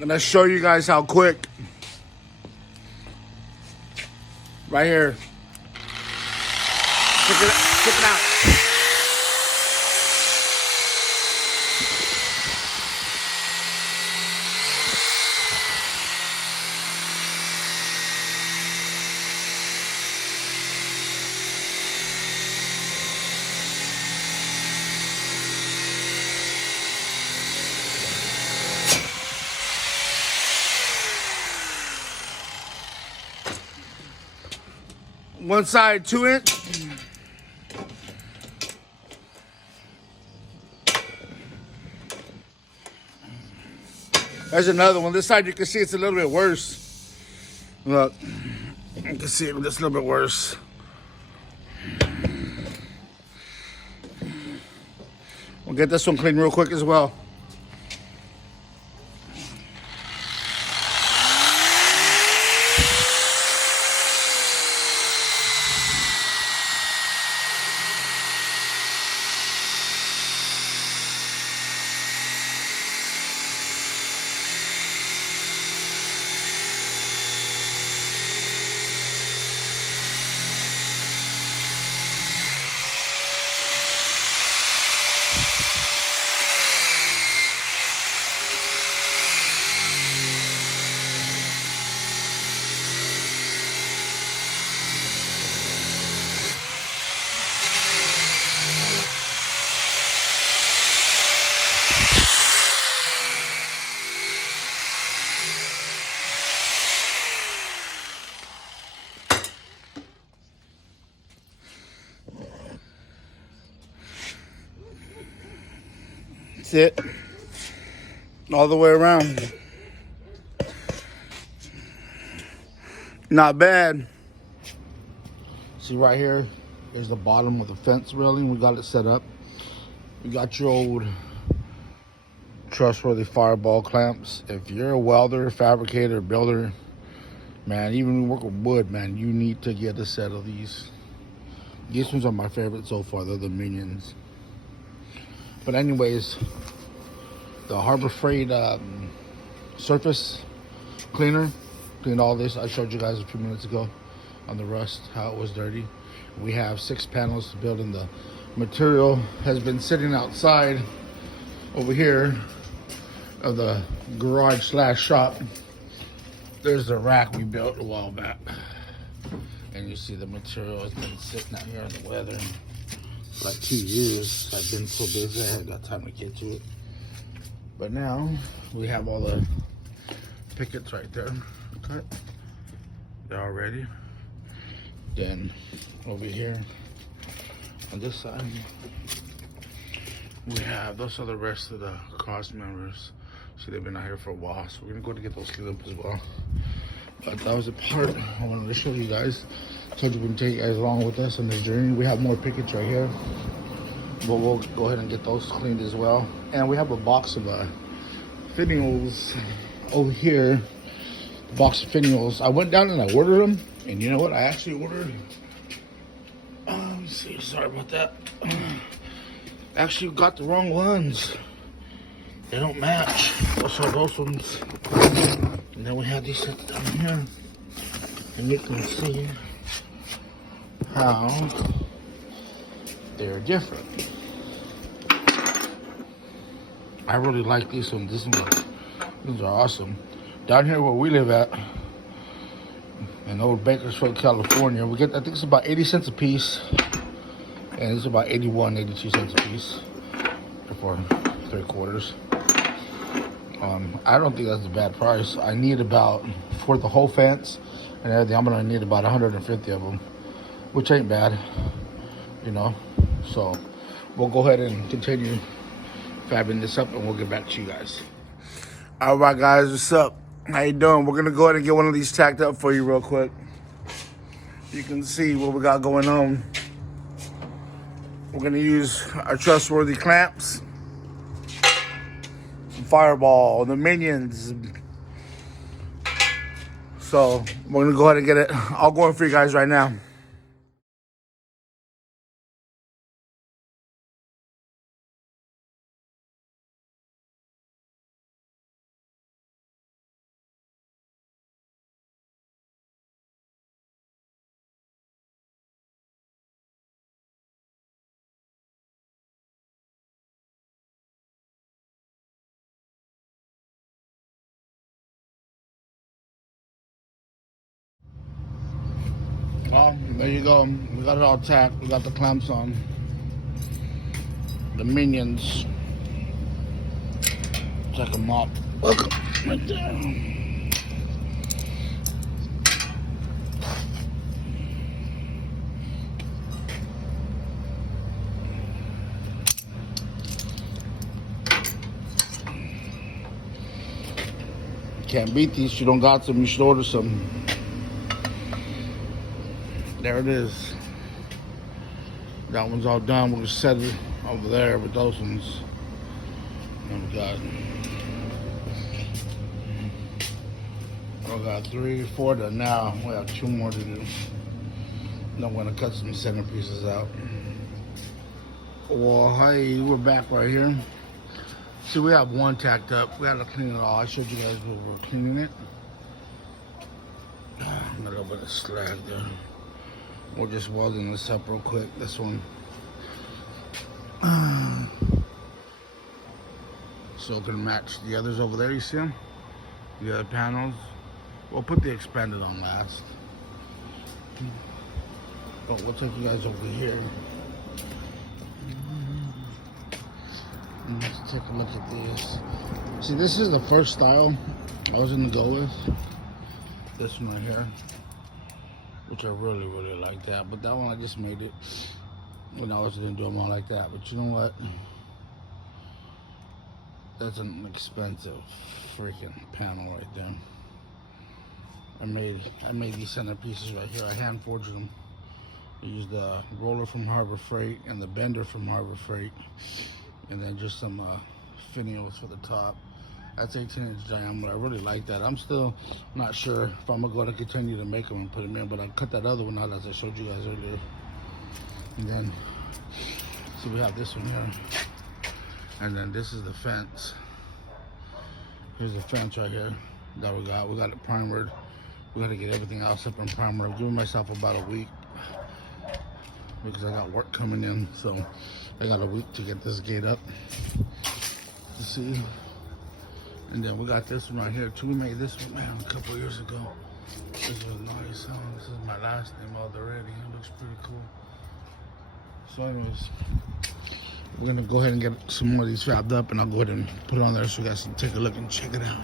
Gonna show you guys how quick. Right here. Check it out. One side 2-inch. There's another one. This side you can see it's a little bit worse. Look, you can see it just a little bit worse. We'll get this one cleaned real quick as well. That's it. All the way around. Not bad. See right here is the bottom of the fence railing. We got it set up. We got your old trustworthy fireball clamps. If you're a welder, fabricator, builder, man, even when you work with wood, man, you need to get a set of these. These ones are my favorite so far. They're the Minions. But anyways, the Harbor Freight surface cleaner cleaned all this. I showed you guys a few minutes ago on the rust, how it was dirty. We have 6 panels to build, and the material has been sitting outside over here of the garage slash shop. There's the rack we built a while back, and you see the material has been sitting out here in the weather for like 2 years. I've been so busy I haven't got time to get to it. But now we have all the pickets right there cut. They're all ready. Then over here on this side, we have those are the rest of the cross members. So they've been out here for a while. So we're gonna go to get those cleaned up as well. But that was a part I wanted to show you guys. Told you we can take you guys along with us on this journey. We have more pickets right here, but we'll go ahead and get those cleaned as well. And we have a box of finials over here. Box of finials. I went down and I ordered them, and you know what? I actually ordered. Let me see. Sorry about that. Actually got the wrong ones. They don't match. Those are those ones. And then we have these sets down here, and you can see how they're different. I really like these ones. These are awesome. Down here where we live at, in old Bakersfield, California, we get, I think it's about 80 cents a piece, and it's about 81, 82 cents a piece for 3/4. I don't think that's a bad price. I need about, for the whole fence and everything, I'm gonna need about 150 of them, which ain't bad, you know. So we'll go ahead and continue fabbing this up, and we'll get back to you guys. All right, guys, what's up? How you doing? We're gonna go ahead and get one of these tacked up for you real quick. You can see what we got going on. We're gonna use our trustworthy clamps, Fireball, the Minions. So we're gonna go ahead and get it all going for you guys right now. Well, there you go. We got it all tacked. We got the clamps on. The minions. Check them out. Look, right there. Can't beat these. You don't got some. You should order some. There it is. That one's all done. We'll set it over there with those ones. And we got 3, 4 done now. We have 2 more to do. Then I'm gonna cut some centerpieces out. Well, hey, we're back right here. See, we have one tacked up. We gotta clean it all. I showed you guys when we were cleaning it. A little bit of slag there. We're just welding this up real quick. This one. So it can match the others over there. You see them? The other panels. We'll put the expanded on last. But we'll take you guys over here. Let's take a look at this. See, this is the first style I was gonna go with. This one right here, which I really, really like that. But that one I just made it when I was gonna do them all like that. But you know what? That's an expensive freaking panel right there. I made these centerpieces right here. I hand forged them. I used the roller from Harbor Freight and the bender from Harbor Freight. And then just some finials for the top. That's 18-inch diameter. I really like that. I'm still not sure if I'm going to continue to make them and put them in, but I cut that other one out as I showed you guys earlier. And then, so we have this one here. And then this is the fence. Here's the fence right here that we got. We got it primered. We got to get everything else up in primer. I'm giving myself about a week because I got work coming in, so I got a week to get this gate up. You see? And then we got this one right here too. We made this one, man, a couple years ago. This is nice. This is my last name already. It looks pretty cool. So anyways, we're gonna go ahead and get some more of these fabbed up, and I'll go ahead and put it on there so you guys can take a look and check it out.